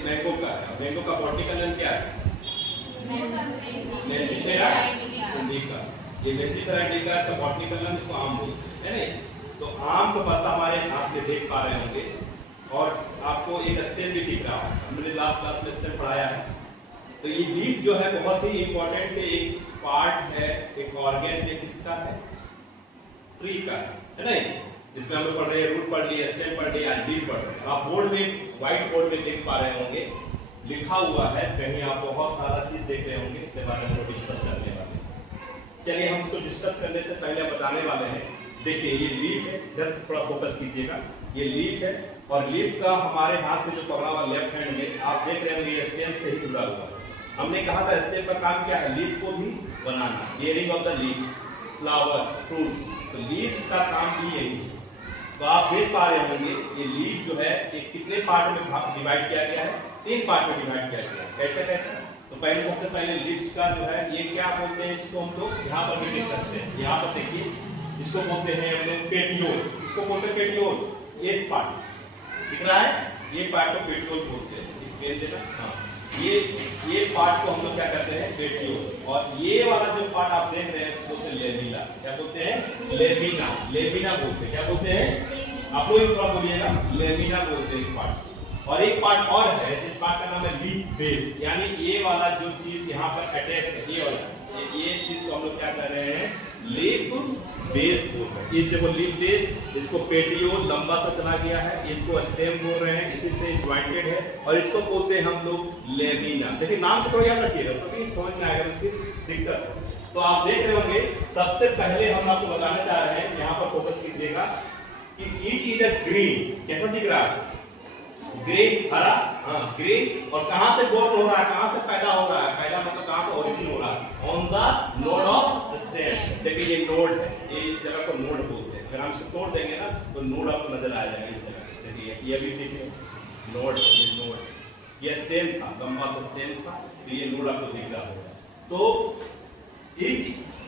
Mango का है। Mango का बॉटनिकल नेम क्या है? मेंजिफेरा इंडिका। ये मेंजिफेरा इंडिका इसका बॉटनिकल नेम, इसको आम बोलते हैं, नहीं? तो आम का पत्ता हमारे हाथ में देख पा रहे होंगे और आपको एक स्टेम भी दिख रहा है, हमने लास्ट क्लास में स्टेम पढ़ाया है। तो ये लीफ जो है बहुत ही इंपॉर्टेंट एक पार्ट है, एक ऑर्गेन है, किसका है? ट्री का है नहीं? जिसमें हम लोग पढ़ रहे हैं, रूट पढ़ लिए, स्टेम पढ़ लिए, लीफ पढ़ रहे हैं। आप बोर्ड में, व्हाइट बोर्ड में देख पा रहे होंगे, लिखा हुआ है, कहीं आप बहुत सारा चीज देख रहे होंगे, इसके बारे में डिस्कस करने वाले हैं। चलिए हम इसको डिस्कस करने से पहले बताने वाले हैं। देखिए ये लीफ है, इधर थोड़ा फोकस कीजिएगा, ये लीफ है और लीफ का हमारे हाथ में जो पकड़ा हुआ लेफ्ट हैंड में आप देख रहे होंगे, स्टेम से ही जुड़ा हुआ है। हमने कहा था स्टेम का काम क्या है? लीफ को भी बनाना, caring of the leaves, flower, fruits. तो लीव्स का काम भी यही है। तो आप देख पा रहे होंगे ये लीफ जो है एक कितने पार्ट में डिवाइड किया गया है? 3 पार्ट में डिवाइड किया गया है। कैसे कैसे? तो पहले सबसे पहले लीव्स का जो है ये क्या बोलते हैं, इसको हम लोग यहाँ पर भी देख सकते हैं। यहाँ पर देखिए, इसको बोलते हैं हम लोग पेटियोल। इसको बोलते हैं पेटियोल। ये पार्ट दिख रहा है, ये पार्ट को पेटियोल बोलते हैं। पेन देना, हाँ, ये पार्ट को हम लोग क्या करते हैं? पेटियोल। और ये वाला जो पार्ट आप देख रहे हैं इसको बोलते हैं लेमिना। क्या बोलते हैं? लेमिना। लेमिना बोलते हैं। क्या बोलते हैं? आप लोग थोड़ा बोलिएगा, लेमिना बोलते हैं इस पार्ट को। और एक पार्ट और है, जिस पार्ट का नाम है लीफ बेस, यानी ये वाला जो चीज यहाँ पर अटैच है, ये वाला, ये चीज को हम लोग क्या कर रहे हैं? लीफ बेस बोल रहे हैं। इसे वो लीफ बेस, इसको पेटियोल लंबा सा चला गया है, इसको स्टेम बोल रहे हैं, इसी से ज्वाइंटेड है, और इसको बोलते हैं हम लोग लेमिना। देखिए नाम को थोड़ा याद रखिएगा, तो भी समझ में आएगा, फिर दिक्कत है। तो आप देख रहे होंगे, सबसे पहले हम आपको बताना चाह रहे हैं, यहाँ पर फोकस कीजिएगा कि इट इज अ ग्रीन। कैसा दिख रहा है? ग्रीन, हरा, हाँ ग्रीन। और कहां से बोर्न हो रहा है? कहां से पैदा हो रहा है? पैदा मतलब कहां से ओरिजिन हो रहा है? On the node of the stem. देखिए ये नोड है, ये इस जगह को नोड बोलते हैं। अगर हम इसको तोड़ देंगे ना तो नोड आपको नजर आ जाएगा इस जगह। देखिए ये भी देखिए नोड, ये नोड, ये स्टेम था, लंबा सा स्टेम था, तो ये नोड आपको दिख रहा होगा। तो it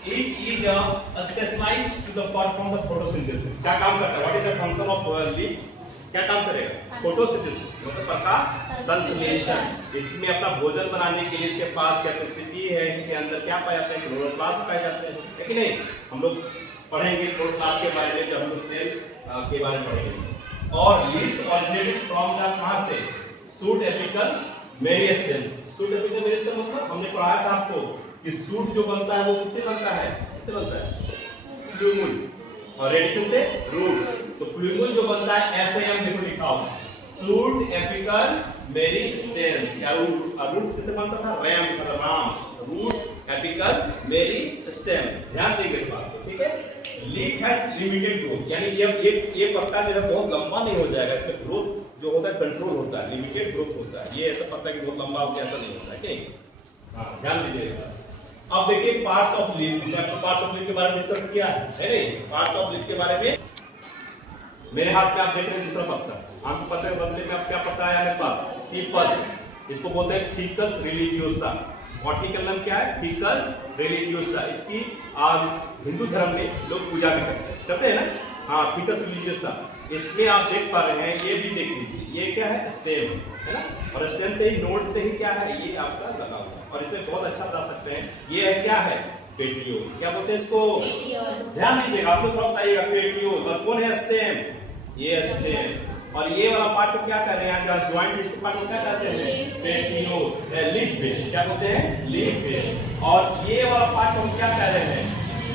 is specialized to the perform the photosynthesis. क्या काम करता है? What is the function of leaf? क्या काम करेगा? फोटोसिंथेसिस मतलब प्रकाश संश्लेषण। इसमें अपना भोजन बनाने के लिए इसके पास कैपेसिटी है। इसके अंदर क्या पाए जाते हैं? क्लोरोप्लास्ट पाए जाते हैं, है कि नहीं? हम लोग पढ़ेंगे क्लोरोप्लास्ट के बारे में जब हम लोग सेल के बारे में पढ़ेंगे। और लीव्स ऑरिजिनेटेड फ्रॉम द कहां से? Shoot apical meristem. Shoot apical meristem मतलब हमने पढ़ाया था आपको कि शूट जो बनता है वो किससे बनता है? किससे बनता है? प्लूमुल, और रेडिकल से रूट। तो प्लूमुल जो बनता है ऐसे हम देखो लिखा हुआ शूट एपिकल मेरिस्टेम्स। या रूट किससे बनता था? रैम था, राम, रूट एपिकल मेरिस्टेम्स। ध्यान देंगे इस बात को, ठीक है? लीफ है लिमिटेड ग्रोथ, यानी ये पत्ता जो है बहुत लंबा नहीं हो जाएगा, इसका ग्रोथ जो होता है कंट्रोल होता है, लिमिटेड ग्रोथ होता है। ये ऐसा पत्ता कि बहुत लंबा हो गया ऐसा नहीं होता है, ठीक? हाँ ध्यान दीजिएगा। अब देखिए पार्ट्स ऑफ लीफ, हमने आपको पार्ट्स ऑफ लीफ के बारे में डिस्कस किया है नहीं? पार्ट्स ऑफ लीफ के बारे में मेरे हाथ में आप देख रहे हैं दूसरा पत्ता, आपको पता है बदले में आप क्या पत्ता है मेरे पास? पीपल। इसको बोलते हैं फिकस रिलीजियोसा। बॉटनिकल नाम क्या है? Ficus religiosa. इसकी हिंदू धर्म में लोग पूजा भी करते हैं ना? हाँ, फिकस रिलीजियोसा। इसमें आप देख पा रहे हैं, ये भी देख लीजिए, ये क्या है? स्टेम है ना? और स्टेम से ही, नोड से ही क्या है? ये आपका लगा हुआ है। और इसमें बहुत अच्छा बता सकते हैं, ये है क्या है? पेटियोल। क्या बोलते हैं इसको? ध्यान दीजिएगा, आप लोग थोड़ा बताइएगा पेटियोल। और कौन है स्टेम? ये स्टेम। और ये वाला पार्ट को क्या कर रहे हैं? जहाँ ज्वाइंट इसके पार्ट को क्या कहते हैं? पेटियोल। Leaf base. क्या बोलते हैं? Leaf base. और ये वाला पार्ट हम क्या कह रहे हैं?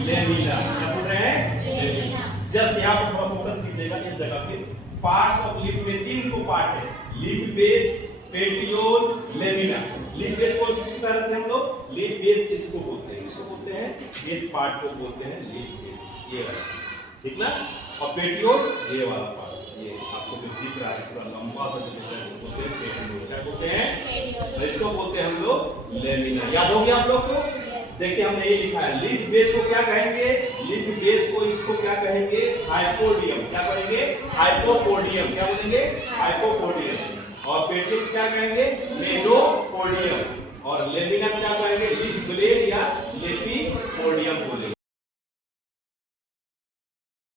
लेमिना। क्या बोल रहे हैं? लेमिना। जस्ट यहाँ पर थोड़ा फोकस कीजिएगा इस जगह पे। पार्ट्स ऑफ लीफ में 3 को पार्ट है, leaf base, petiole, lamina. Leaf base को किसको कह रहे थे हम लोग? लीफ बेस इसको बोलते हैं, इसको बोलते हैं बेस पार्ट को बोलते हैं लीफ बेस, ये वाला, ठीक ना? और पेटियोल ये वाला पार्ट, ये आपको जो दिख रहा है पूरा लंबा सा जो दिख रहा है बोलते हैं पेटियोल। क्या बोलते हैं? और इसको बोलते हैं हम लोग लेमिना। याद हो गया आप लोग को? देखिए हमने ये लिखा है, लीफ बेस को क्या कहेंगे? लीफ बेस को इसको क्या कहेंगे? हाइपोडियम। क्या कहेंगे? हाइपोपोडियम। क्या बोलेंगे? हाइपोपोडियम। और पेटियोल क्या कहेंगे? मेसोपोडियम। और लेमिना क्या कहेंगे? लीफ ब्लेड या लेपिपोडियम बोलेंगे।